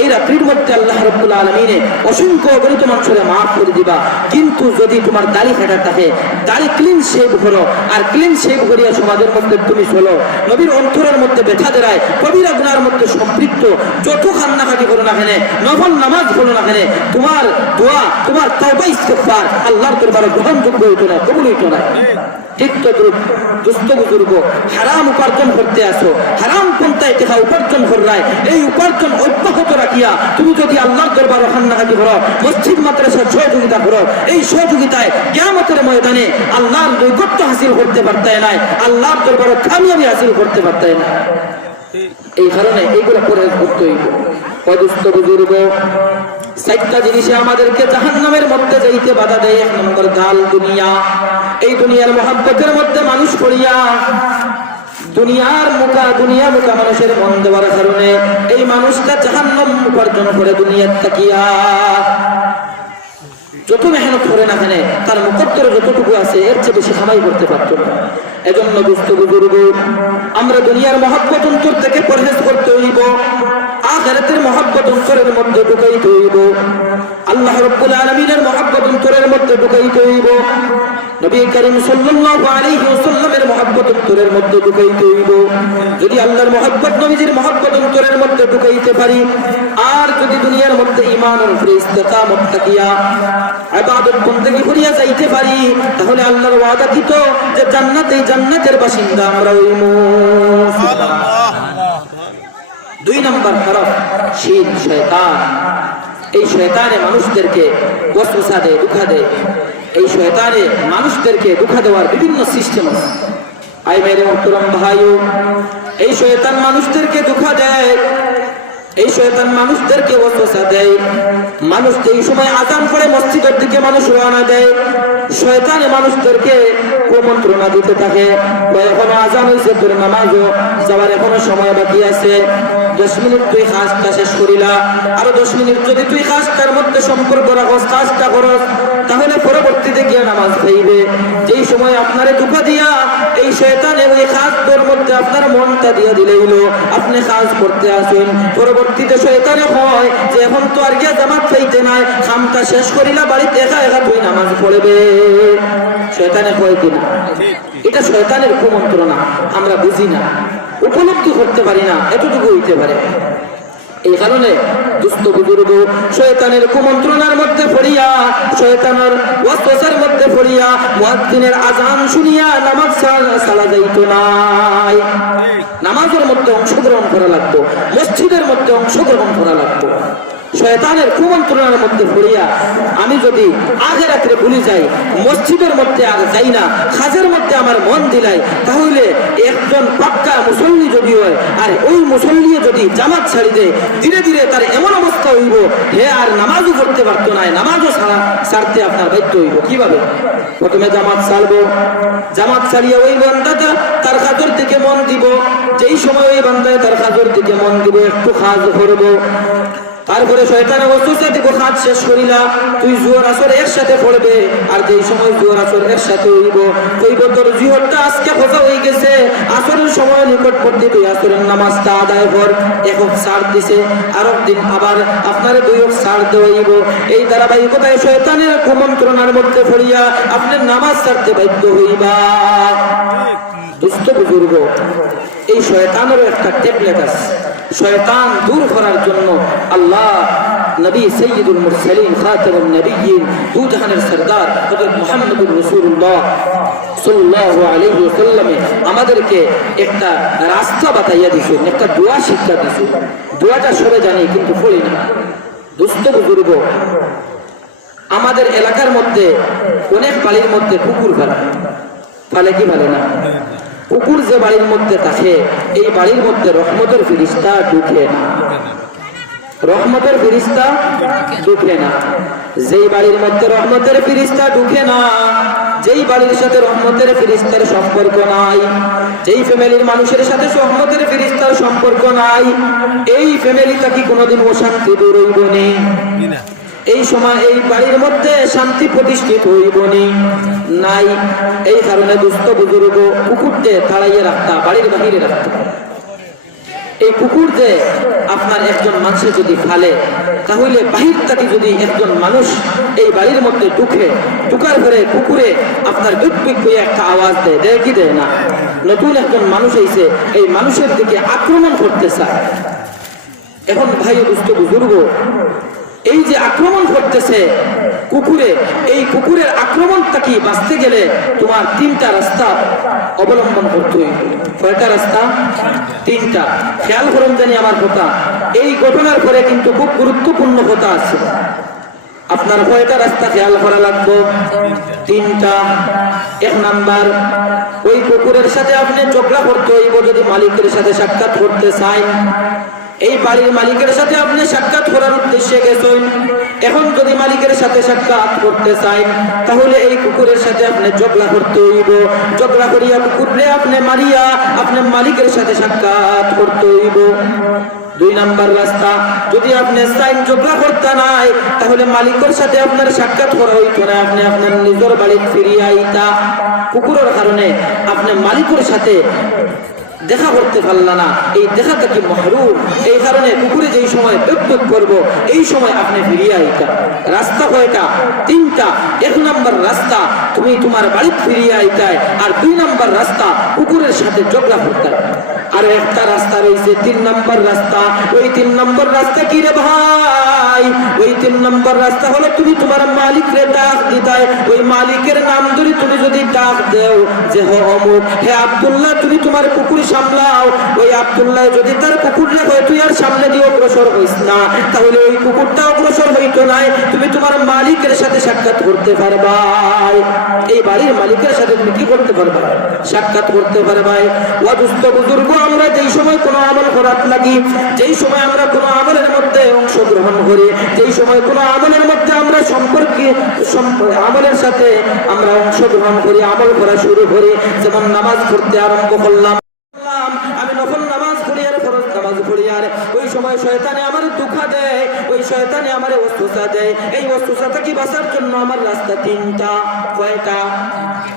এই রাত্রির মধ্যে আল্লাহ রাব্বুল আলামিনে অসংখ্য অগণিত মানুষের মাফ করে দিবা। কিন্তু যদি তোমার দাড়ি কাটা থাকে, দাড়ি ক্লিন শেভ করো, আর ক্লিন শেভ করিয়া সমাজের মধ্যে তুমি চলো, নবীর অন্তরের মধ্যে ব্যথা দেয়, কবিরা গুনার মধ্যে সম্পৃক্ত, যত কান্নাকাটি করো না কেন, নফল নামাজ পড়ো না কেন, তোমার দোয়া, তোমার তওবা ইস্তিগফার আল্লাহর দরবারে গ্রহণযোগ্য হইতো না, কবুল হইতো না। ঠিক তো দুস্থ বুজুর্গ, হারাম উপার্জন করতে আসো, হারাম পন্থায় টাকা উপার্জন করায়, এই উপার্জন অব্যাহত রাখিয়া তুমি যদি আল্লাহর দরবারে কান্নাকাটি করো, মসজিদ মাদ্রাসার সহযোগিতা করো, এই সহযোগিতায় কিয়ামতের ময়দানে আল্লাহর নৈকট্য হাসিল করতে পারতে নাই, আল্লাহর দরবারে কামিয়াবি হাসিল করতে পারতে না। এই কারণে এইগুলো পরহেজ করতে হইব। দুস্থ বুজুর্গ, চারটা জিনিসে আমাদেরকে জাহান্নামের মধ্যে যাইতে বাধা দেয়। এক নম্বর জাল দুনিয়া, এই দুনিয়ার মহাব্বতের মধ্যে মানুষ পড়িয়া দুনিয়া মুখা মানুষের মন দেওয়ার কারণে এই মানুষটা জাহান্নাম উপার্জন করে দুনিয়ার তাকিয়া। যত মেহনত করে না কেন, তার মুকদ্দরে যতটুকু আছে এর চেয়ে বেশি কামাই করতে পারত না। এজন্য দুস্থ বুজুর্গ, আমরা দুনিয়ার মহব্বত অন্তর থেকে পরহেজ করতে হইব, আখিরাতের মহব্বত অন্তরের মধ্যে ঢুকাইতে হইব, আল্লাহ রাব্বুল আলামিনের মহব্বত অন্তরের মধ্যে ঢুকাইতে হইব, নবী করিম সাল্লাল্লাহু আলাইহি ওয়াসাল্লামের মহব্বত অন্তরের মধ্যে ঢুকাইতে হইব। যদি আল্লাহর মহব্বত, নবীজির মহব্বত অন্তরের মধ্যে ঢুকাইতে পারি, আর যদি দুনিয়ার মধ্যে ঈমানের উপরে ইস্তিকামত থাকিয়া ইবাদত বন্দেগী করিয়া যাইতে পারি, তাহলে আল্লাহর ওয়াদা দিত যে জান্নাতের বাসিন্দা আমরা হইমু। দুই নম্বর খারাপ শীত শয়তান। এই শয়তানে মানুষদেরকে ওয়াসওয়াসা দেয়, ধোঁকা দেয়। এই শয়তানে মানুষদেরকে ধোঁকা দেওয়ার বিভিন্ন সিস্টেম আছে। আই মেরে মুহতারাম ভাইও, এই শয়তান মানুষদেরকে ধোঁকা দেয়, এই শয়তান মানুষদেরকে ওয়াসওয়াসা দেয়। মানুষ এই সময় আযান পড়ে মসজিদের দিকে মানুষ রওনা দেয়, শয়তানে মানুষদেরকে কুমন্ত্রণা দিতে থাকে, এখনো আযান হইছে, তোর নামাজও যাওয়ার এখনো সময় বাকি আছে, 10 মিনিট তুই কাজটা শেষ করিলা, আরো 10 মিনিট যদি তুই কাজটার মধ্যে সম্পর্ক রাখস, কাজটা করস, তাহলে পরবর্তীতে গিয়ে নামাজ পাইবে। যেই সময় আপনারে ধোঁকা দিয়া এই শয়তানে ওই কাজটার মধ্যে আপনার মনটা দিয়ে দিলে হইলো, আপনি কাজ করতে আসুন, পরবর্তীতে শয়তানে হয় যে এখন তো আর গিয়ে জামাত পাইতে নাই, কামটা শেষ করিলা বাড়িতে একা একা তুই নামাজ পড়বে। শয়তানে হয় কিনা? এটা শয়তানের কুমন্ত্রণা, আমরা বুঝি না, উপলব্ধি করতে পারি না, এতটুকু হইতে পারে। এই কারণে দুস্থ বুজুর্গ শয়তানের কুমন্ত্রণার মধ্যে পড়িয়া, শয়তানের ওয়াসওয়াসার মধ্যে পড়িয়া মুয়াজ্জিনের আযান শুনিয়া নামাজ সালা যাইত নাই। নামাজের মধ্যে অংশগ্রহণ করা লাগতো, মসজিদের মধ্যে অংশগ্রহণ করা লাগতো। শয়তানের কুমন্ত্রণার মধ্যে পড়িয়া আমি যদি আখিরাতে ভুলে যাই, মসজিদের মধ্যে আর যাই না, কাজের মধ্যে আমার মন দিলাই, তাহলে একজন পাক্কা মুসল্লি যদি হয় আর ওই মুসল্লি যদি জামাত ছাড়ি দেয়, ধীরে ধীরে তার এমন অবস্থা হইব হে আর নামাজও পড়তে পারতো না, নামাজও ছাড়তে আপনার বাধ্য হইব। কিভাবে? প্রথমে জামাত ছাড়বো, জামাত ছাড়িয়া ওই বান্দাটা তার কাজের দিকে মন দিব, যেই সময় ওই বান্দায় তার কাজের দিকে মন দিব, একটু কাজ করবো, তারপরে শয়তানের ওয়াসওয়াসা দিব কাজ শেষ করিলা তুই জোহর আসর একসাথে পড়বে আর যেই সময় জোহর আসর একসাথে হইব কইব তোর জোহরটা আজকে কথা হয়ে গেছে আসরের সময় নিকটবর্তী তুই আসরের নামাজটা আদায় কর একক ছাড় দিছে আর একদিন আবার আপনার দুইক ছাড় দেওয়াইব এই ধারাবাহিকতায় শয়তানের কুমন্ত্রণার মধ্যে পড়িয়া আপনি নামাজ ছাড়তে বাধ্য হইবা দুষ্ট বুজুর্গ এই শয়তানেরও একটা ট্যাবলেট আছে শয়তান দূর করার জন্য আল্লাহ নবী সৈয়দুল মুরসালিন খাতামুন নবিয়্যিন দু জাহানের সরদার হযরত মুহাম্মদুর রাসূলুল্লাহ সাল্লাল্লাহু আলাইহি ওয়াসাল্লাম আমাদেরকে একটা রাস্তা বাতাইয়া দিয়েছেন একটা দোয়া শিক্ষা দিয়েছেন দোয়াটা সবাই জানি কিন্তু পড়ি না দুষ্ট বুজুর্গ আমাদের এলাকার মধ্যে অনেক বাড়ির মধ্যে পুকুর ফেলে কি ফেলে না পুকুর যে বাড়ির মধ্যে থাকে এই বাড়ির মধ্যে রহমতের ফেরেশতা ঢুকে না রহমতের ফেরেশতা ঢুকে না যেই বাড়ির মধ্যে রহমতের ফেরেশতা ঢুকে না যেই বাড়ির সাথে রহমতের ফেরেশতার সম্পর্ক নাই যেই ফ্যামিলির মানুষের সাথে রহমতের ফেরেশতার সম্পর্ক নাই এই ফ্যামিলিটা কি কোনোদিন অশান্তি দূর হইব না এই সময় এই বাড়ির মধ্যে শান্তি প্রতিষ্ঠিত হইবনি নাই এই কারণে দুস্থ বুজুর্গ কুকুরকে তাড়াইয়ে রাখতা বাড়ির বাহিরে রাখতা এই কুকুর যে আপনার একজন মানুষে যদি ফালে তাহলে বাহির থেকে যদি একজন মানুষ এই বাড়ির মধ্যে ঢুকার পরে কুকুরে আপনার বিক করে একটা আওয়াজ দেয় কি দেয় না নতুন একজন মানুষ এসে এই মানুষের দিকে আক্রমণ করতে চায় এখন ভাই দুস্থ বুজুর্গ এই যে আক্রমণ করতেছে কুকুরে এই কুকুরের আক্রমণ থেকে বাঁচতে গেলে তোমার তিনটা রাস্তা অবলম্বন করতে হইবে কয়টা রাস্তা তিনটা খেয়াল করুন জানি আমার কথা এই ঘটনার পরে কিন্তু খুব গুরুত্বপূর্ণ কথা আছে আপনার কয়টা রাস্তা খেয়াল করা লাগবে তিনটা এক নাম্বার ওই কুকুরের সাথে আপনি ঝগড়া করতে হইব যদি মালিকের সাথে সাক্ষাৎ করতে চান এই বাড়ির মালিকের সাথে আপনি সাক্ষাৎ করার উদ্দেশ্যে গেছেন এখন যদি মালিকের সাথে সাক্ষাৎ করতে চান তাহলে এই কুকুরের সাথে আপনি ঝগড়া করতে হইব ঝগড়া করিয়া কুকুরে আপনি মারিয়া আপনি মালিকের সাথে সাক্ষাৎ করতে হইব দুই নাম্বার রাস্তা যদি আপনি চাইন ঝগড়া করতে নাই তাহলে মালিকের সাথে আপনার সাক্ষাৎ করা হইতো না আপনি আপনার নিজের বাড়ি ফিরিয়ে আইতা কুকুরের কারণে আপনি মালিকের সাথে দেখা করতে পারলা না এই দেখাটা কি মাহরুম এই কারণে কুকুরে যেই সময় বিদ্যুৎ করবো এই সময় আপনি ফিরিয়ে আইতা রাস্তা কয়টা তিনটা এক নাম্বার রাস্তা তুমি তোমার বাড়ি ফিরিয়ে আইতায় আর দুই নাম্বার রাস্তা কুকুরের সাথে ঝগড়া করতে আর একটা রাস্তা রয়েছে তিন নাম্বার রাস্তা ওই তিন নাম্বার রাস্তা কি রে ভাই ওই তিন নাম্বার রাস্তা হলো তুমি তোমার মালিকরে ডাক দিতায় ওই মালিকের নাম ধরে তুমি যদি ডাক দেও যে হে অমুক হে আব্দুল্লাহ তুমি তোমার কুকুর সামলাও ওই আব্দুল্লাহ যদি তার কুকুরে হয় তুই আর সামনে দিয়ে অগ্রসর হইস না তাহলে ওই কুকুরটা অগ্রসর হইতো নাই তুমি তোমার মালিকের সাথে সাক্ষাৎ করতে পারবা এই বাড়ির মালিকের সাথে তুমি কি করতে পারবা সাক্ষাৎ করতে পারবা ওয়াদুস্ত বুজুর্গ আমরা যেই সময় কোনো আমল করার লাগি যেই সময় আমরা কোনো আমলের মধ্যে অংশগ্রহণ করি যেই সময় কোনো আমলের মধ্যে আমরা আমলের সাথে আমরা অংশগ্রহণ করি আমল করা শুরু করি যেমন নামাজ পড়তে আরম্ভ করলাম আমি নফল নামাজ পড়ি আর ফরজ নামাজ পড়ি আর ওই সময় শয়তানে আমার দুঃখা দেয় ওই শয়তানে আমার ওয়াসওয়াসা দেয় এই ওয়াসওয়াসা থেকে বাঁচার জন্য আমার রাস্তা তিনটা কয়টা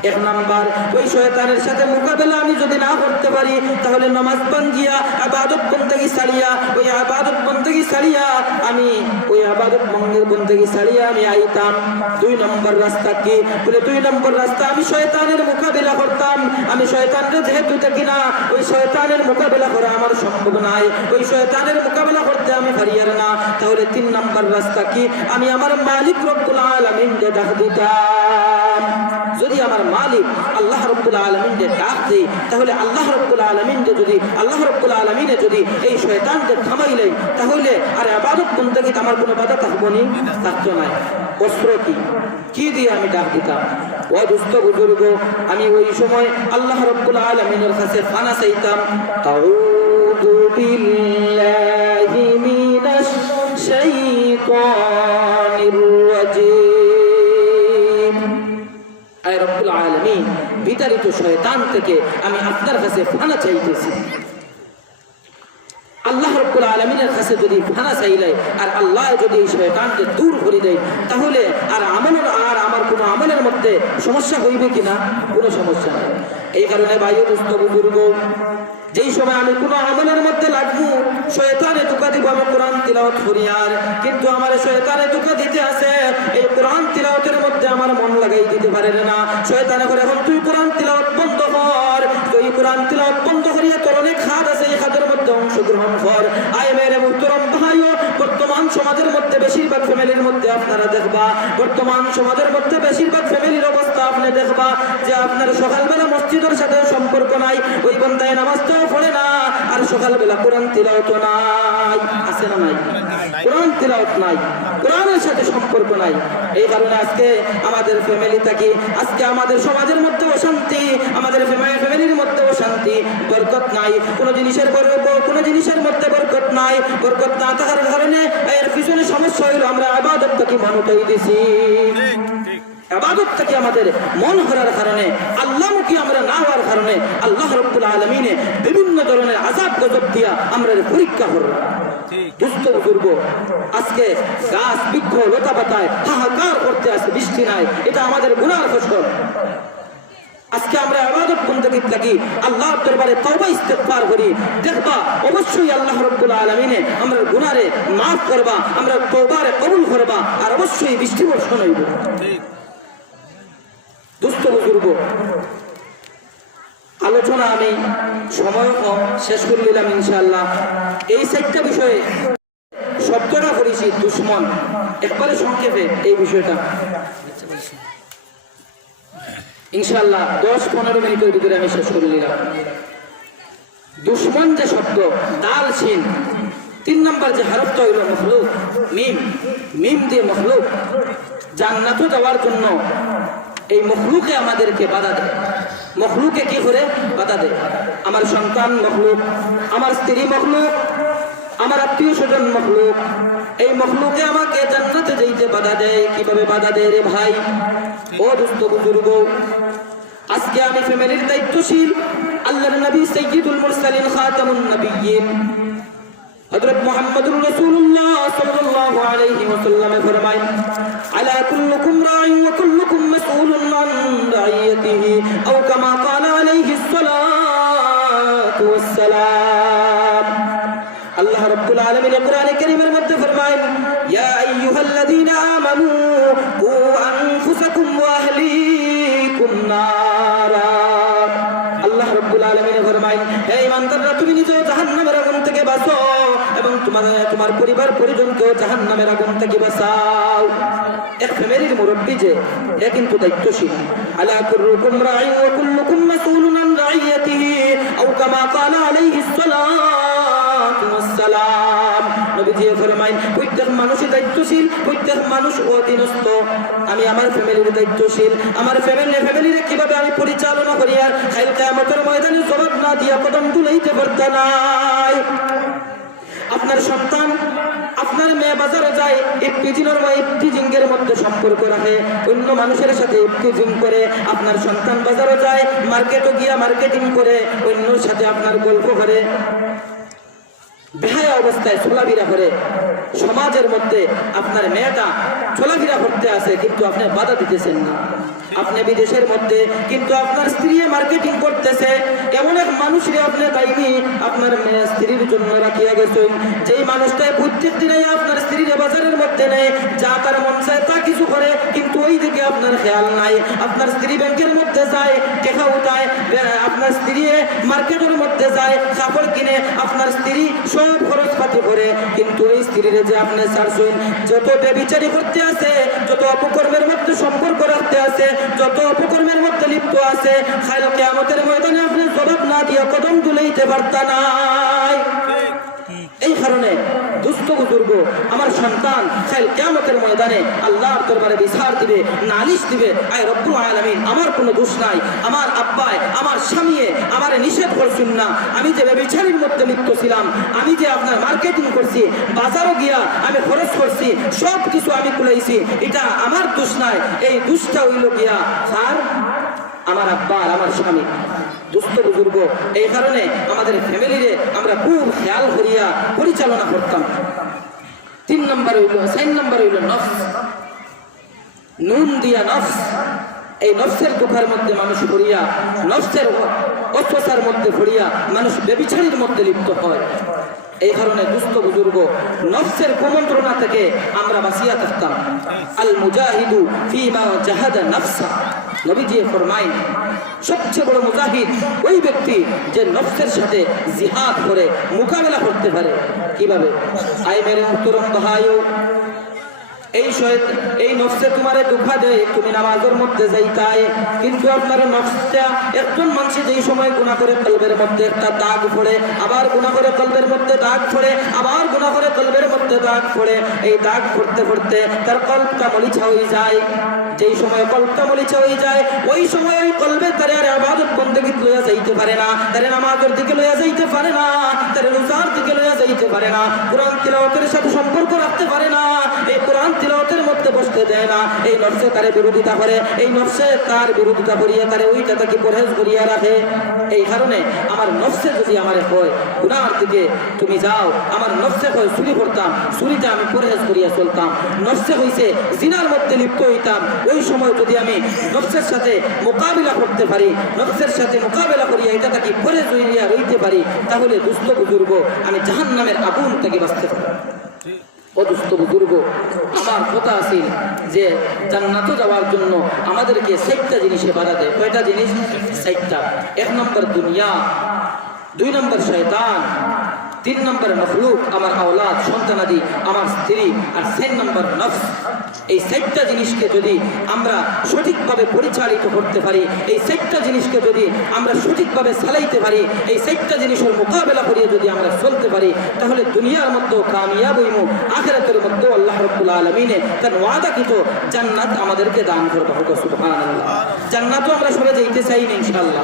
এক নাম্বার ওই শয়তানের সাথে মোকাবেলা আমি যদি না করতে পারি তাহলে নামাজ বাঙ্গিয়া ইবাদত বন্দেগী ছাড়িয়া ওই ইবাদত বন্দেগী ছাড়িয়া আমি ওই ইবাদত বন্দেগী ছাড়িয়া আমি আইতাম দুই নম্বর রাস্তা কি বলে দুই নম্বর রাস্তা আমি শয়তানের মোকাবেলা করতাম আমি শয়তানকে যেহেতু দেখি না ওই শয়তানের মোকাবেলা করা আমার সম্ভব নাই ওই শয়তানের মোকাবেলা করতে আমি পারিয়ার না তাহলে তিন নম্বর রাস্তা কি আমি আমার মালিক রব্বুল আলামিনকে ডাক দিতাম যদি আমার মালিক আল্লাহ রব্বুল আলামিনকে ডাক দেই তাহলে আল্লাহ রব্বুল আলামিনকে যদি আল্লাহ রব্বুল আলামিনে যদি এই শয়তানকে থামাইলেন তাহলে আর ইবাদত বন্দেগী আমার কোনো বাধা থাকবো না থাকতো না অস্ত্র কি দিয়ে আমি ডাক দিতাম ও দুস্থ বুজুর্গ আমি ওই সময় আল্লাহ রব্বুল আলামিনের কাছে ফানা চাইতাম আউযু বিল্লাহি মিনাশ শাইতানির রাজিম আয় রব্বুল আলামিন বিতাড়িত শয়তান থেকে আমি আপনার কাছে ফানা চাইতেছি আল্লাহ রাব্বুল আলামিনের কাছে যদি ফানা চাইলে আর আল্লাহ যদি এই শয়তানকে দূর করে দেয়, তাহলে আর আমার কোনো আমলের মধ্যে সমস্যা হইবে কিনা? কোনো সমস্যা নেই। এই কারণে ভাই ও দোস্ত বুজুর্গ, যেই সময় আমি কোনো আমলের মধ্যে লাগবো, শয়তানে ধোঁকা দিব আমি কোরআন তিলাওয়াত করি, আর কিন্তু আমার শয়তানে ধোঁকা দিতে আছে এই কোরআন তিলাওয়াতের মধ্যে আমার মন লাগাই দিতে পারে না। শয়তানে করে এখন তুই কোরআন তিলাওয়াত বন্ধ কর, তুই কোরআন তিলাওয়াত বন্ধ করিয়া তোর অনেক খাত আছে, এই খাতের মধ্যে অংশগ্রহণ কর। আয় মেরে মুহতারাম ভাইও, বর্তমান সমাজের মধ্যে বেশিরভাগ ফ্যামিলির মধ্যে আপনারা দেখবা, বর্তমান সমাজের মধ্যে বেশিরভাগ ফ্যামিলির অবস্থা আপনি দেখবা যে আপনার সকালবেলা মসজিদের সাথে সম্পর্ক নাই, ওই বন্ধায় নামাজটাও পড়ে না, আর সকালবেলা কোরআন তিলাওয়াত নাই, আছে না নাই? কোরআন তিলাওয়াত নাই, কোরআনের সাথে সম্পর্ক নাই। এই কারণে আজকে আমাদের ফ্যামিলি থাকি, আজকে আমাদের সমাজের মধ্যে অশান্তি, আমাদের ফ্যামিলির মধ্যে অশান্তি, বরকত নাই, কোনো জিনিসের মধ্যে বরকত নাই। বরকত না থাকার কারণে এর পিছনে সমস্যা হইল আমরা ইবাদত থেকে মন উঠাই দিছি, ইবাদত থেকে আমাদের মন হারার কারণে, আল্লাহমুখী আমরা না হওয়ার কারণে আল্লাহ রাব্বুল আলামিনে বিভিন্ন ধরনের আযাব গজব দিয়া আমরা পরীক্ষা করব। দুস্থ বুজুর্গ, আজকে গাছ বৃক্ষ লতা পাতায় হাহাকার করতে আছে, বৃষ্টি নাই, এটা আমাদের গুনার ফসল। আজকে আমরা ইবাদত বন্দেগী থাকি, আল্লাহর দরবারে তওবা ইস্তেগফার করি, দেখবা অবশ্যই আল্লাহ রাব্বুল আলামিনে আমরা গুনারে মাফ করবা, আমরা তওবারে কবুল করবা, আর অবশ্যই বৃষ্টি বর্ষণ হইব। দুস্থ বুজুর্গ, আলোচনা আমি সময় কম, শেষ করে নিলাম ইনশাআল্লাহ। এই 4টা বিষয়ে শব্দটা করেছি দুশ্মন, একবারে সংক্ষেপে এই বিষয়টা ইনশাআল্লাহ 10-15 মিনিটের ভিতরে আমি শেষ করে নিলাম। দুশ্মন যে শব্দ, দাল শিন, 3 নম্বর যে হরফটা হইল মখলুক, মিম দিয়ে মখলুক। জান্নাতে যাওয়ার জন্য এই মখলুকে আমাদেরকে বাধা দেয়। মখলুকে কি করে বাধা দেয়? আমার সন্তান মখলুক, আমার স্ত্রী মখলুক, আমার আত্মীয় স্বজন মখলুক। এই মখলুকে আমাকে জান্নাতে যাইতে বাধা দেয়। কিভাবে বাধা দেয় রে ভাই ও দুস্থ বুজুর্গ? আজকে আমি ফ্যামিলির দায়িত্বশীল, আল্লাহর নবী সাইয়্যিদুল মুরসালিন খাতামুন নবিয়্যিন হযরত মুহাম্মদুর রাসূলুল্লাহ সাল্লাল্লাহু আলাইহি ওয়াসাল্লাম ফরমায়, আলা কুল্লুকুম রাইন ওয়া কুল্লুকুম মাসউলুন আন রাইয়াতিহি আও কামা ক্বালা আলাইহিস সালাতু ওয়াস সালাম। আল্লাহ রাব্বুল আলামিন কোরআনে কারীমের মধ্যে ফরমায়, ইয়া আইয়ুহাল্লাযীনা আমানু কু আনফুসাকুম ওয়া আহলিকুম নারা। আল্লাহ রাব্বুল আলামিন ফরমায়, হে ঈমানদাররা, তুমি নিজেও জাহান্নামের আগুন থেকে বাঁচো এবং তোমার পরিবার পরিজনকেও জাহান্নামের আগুন থেকে বাঁচাও। এক ফ্যামিলির মুরব্বি যে, এ কিন্তু দায়িত্বশীল। আলা কুল্লুকুম রাইন ওয়া কুল্লুকুম মাসউলুন আন রাইয়াতিহি আও কামা ক্বালা আলাইহিস সালাতু ওয়াস সালাম। নবীজি ফরমায়, প্রত্যেক মানুষই দায়িত্বশীল, প্রত্যেক মানুষ অধীনস্থ। আমি আমার ফ্যামিলির দায়িত্বশীল। আমার ফ্যামিলিরে কিভাবে আমি পরিচালনা করি, আর কাল কিয়ামতের ময়দানে জবাব না দিয়া কদম তুলাইতে পারতা নাই। আপনার সন্তান, আপনার মেয়ে বাজারে যায়, ইফতিজিংয়ের মধ্যে সম্পর্ক রাখে, অন্য মানুষের সাথে ইফতিজিং করে। আপনার সন্তান বাজারে যায়, মার্কেটে গিয়া মার্কেটিং করে, অন্যর সাথে আপনার গল্প করে, বেহায়া অবস্থায় চলাফেরা করে। সমাজের মধ্যে আপনার মেয়েটা চলাফেরা করতে আছে, কিন্তু আপনি বাধা দিতেছেন না। আপনি বিদেশের মধ্যে, কিন্তু আপনার স্ত্রী মার্কেটিং করতেছে। এমন এক মানুষরে আপনি তাইনি আপনার স্ত্রীর জন্য রাখিয়া গেছেন, যেই মানুষটাই প্রত্যেক দিনে আপনার স্ত্রীর বাজারের মধ্যে নেয়, যা তার মন চায় তা কিছু করে, কিন্তু ওই দিকে আপনার খেয়াল নাই। আপনার স্ত্রী ব্যাংকের মধ্যে যায়, টাকা উঠায়, আপনার স্ত্রী মার্কেটের মধ্যে যায়, কাপড় কিনে, আপনার স্ত্রী সব খরচ পাতি করে, কিন্তু ওই স্ত্রীরে যে আপনি ছাড়ছেন, যত বেবিচারি করতে আছে, যত অপকর্মের মধ্যে সম্পর্ক রাখতে আছে, যত অপকর্মের মধ্যে লিপ্ত আছে, কাল কিয়ামতের ময়দানে আপনি জবাব না দিয়া কদম তুলাইতে পারতা নাই। এই কারণে দুস্থ বুজুর্গ, আমার সন্তান কাল কিয়ামতের ময়দানে আল্লাহর দরবারে বিচার দিবে, নালিশ দিবে, আয় রব্বুল আলামিন আমার কোনো দোষ নাই, আমার আব্বায়, আমার স্বামীয়ে আমার নিষেধ করছেন না, আমি যে ব্যভিচারের মধ্যে লিপ্ত ছিলাম, আমি যে আপনার মার্কেটিং করছি, বাজারও গিয়া আমি খরচ করছি, সব কিছু আমি কুলাইছি, এটা আমার দোষ নাই। এই দোষটা হইল গিয়া স্যার আমার আব্বা আর আমার স্বামী দুস্থ বুজুর্গ, এই কারণে আমাদের ফ্যামিলিরে আমরা খুব খেয়াল করিয়া পরিচালনা করতাম। 4 নম্বর হইল নফস, নুন দিয়া নফস। এই নফসের দুঃখের মধ্যে মানুষ পড়িয়া, নফসের অত্যাচার মধ্যে পড়িয়া মানুষ ব্যভিচারীর মধ্যে লিপ্ত হয়। এই কারণে দুস্থ বুজুর্গ নফসের কুমন্ত্রণা থেকে আমরা বাঁচিয়া থাকতাম। আল মুজাহিদু ফিমা জাহাদা নাফসা, নবীজি ফরমায় সবচেয়ে বড় মুজাহিদ ওই ব্যক্তি যে নফসের সাথে জিহাদ করে মোকাবেলা করতে পারে। কিভাবে? আই মেরে মুহতরম ভাইও, এই নফসে তোমারে দুঃখা দেয়, তুমি নামাজের মধ্যে যাইতাই, কিন্তু আপনার নফসটা একজন মানুষ যেই সময় গুনাহ করে কলবের মধ্যে একটা দাগ পড়ে, আবার গুনাহ করে কলবের মধ্যে দাগ পড়ে, আবার গুনাহ করে কলবের মধ্যে দাগ পড়ে, এই দাগ পড়তে পড়তে তার কলবটা মলিচা হয়ে যায়। যেই সময় কলবটা মলিচা হয়ে যায় ওই সময় ওই কলবে তারে আর ইবাদত বন্দেগী লইয়া যাইতে পারে না, তারে নামাজের দিকে লইয়া যাইতে পারে না, তারে রোজার দিকে লইয়া যাইতে পারে না, কোরআন তিলাওয়াতের সাথে সম্পর্ক রাখতে পারে না, এই কোরআন তিলাওয়াতের মধ্যে বসতে দেয় না। এই নফসে তারে বিরোধিতা করে, এই নফসে তার বিরোধিতা করিয়া তারে ওইটা তাকে পরহেজ করিয়া রাখে। এই কারণে আমার নফসে যদি আমার হয় গুনার দিকে তুমি যাও, আমার নফসে হয় চুরি করতাম, চুরিটা আমি পরহেজ করিয়া চলতাম, নফসে হইছে জিনার মধ্যে লিপ্ত হইতাম, ওই সময় যদি আমি নফসের সাথে মোকাবিলা করতে পারি, নফসের সাথে মোকাবিলা করিয়া এটা তাকে পরহেজ হইয়া রইতে পারি, তাহলে দুস্থ বুজুর্গ আমি জাহান্নামের আগুন থেকে বাঁচতে পারি। অদুস্থ বুজুর্গ, আমার কথা আছে যে জান্নাতে যাওয়ার জন্য আমাদেরকে 7টা জিনিসে বাধা দেয়। কয়টা জিনিস? 7টা। 1 নম্বর দুনিয়া, 2 নম্বর শয়তান, 3 নম্বর মখলুক আমার আওলাদ সন্তানাদি, আমার স্ত্রী, আর 4 নম্বর নফস। এই 7টা জিনিসকে যদি আমরা সঠিকভাবে পরিচালিত করতে পারি, এই 7টা জিনিসকে যদি আমরা সঠিকভাবে চালাইতে পারি, এই 7টা জিনিসের মোকাবেলা করিয়ে যদি আমরা চলতে পারি, তাহলে দুনিয়ার মধ্যেও কামিয়াব হইমু, আখিরাতের মধ্যেও আল্লাহ রাব্বুল আলামিনে তার ওয়াদাকৃত জান্নাত আমাদেরকে দান করবে। সুবহানাল্লাহ। জান্নাতও আমরা সরে যাইতে চাই না ইনশাআল্লাহ,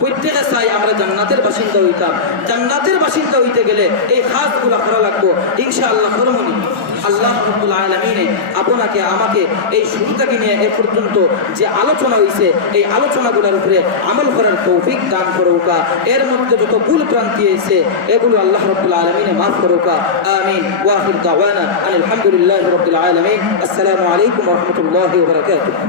প্রত্যেকে চাই আমরা জান্নাতের বাসিন্দা হইতাম। জান্নাতের বাসিন্দা হইতে গেলে এই খাসগুলো করা লাগবো ইনশাআল্লাহ। করমনি আল্লাহ রাব্বুল আলামিনে আপনাকে আমাকে এই শুরু থেকে নিয়ে এ পর্যন্ত যে আলোচনা হয়েছে এই আলোচনাগুলোর উপরে আমল করার তৌফিক দান করুকা। এর মধ্যে যত ভুল ভ্রান্তি হয়েছে এগুলো আল্লাহ রাব্বুল আলামিনে মাফ করুকা। আমিন। ওয়া আখির দাওয়ানা আলহামদুলিল্লাহি রাব্বিল আলামিন। আসসালামু আলাইকুম ওয়া রাহমাতুল্লাহি ওয়া বারাকাতুহু।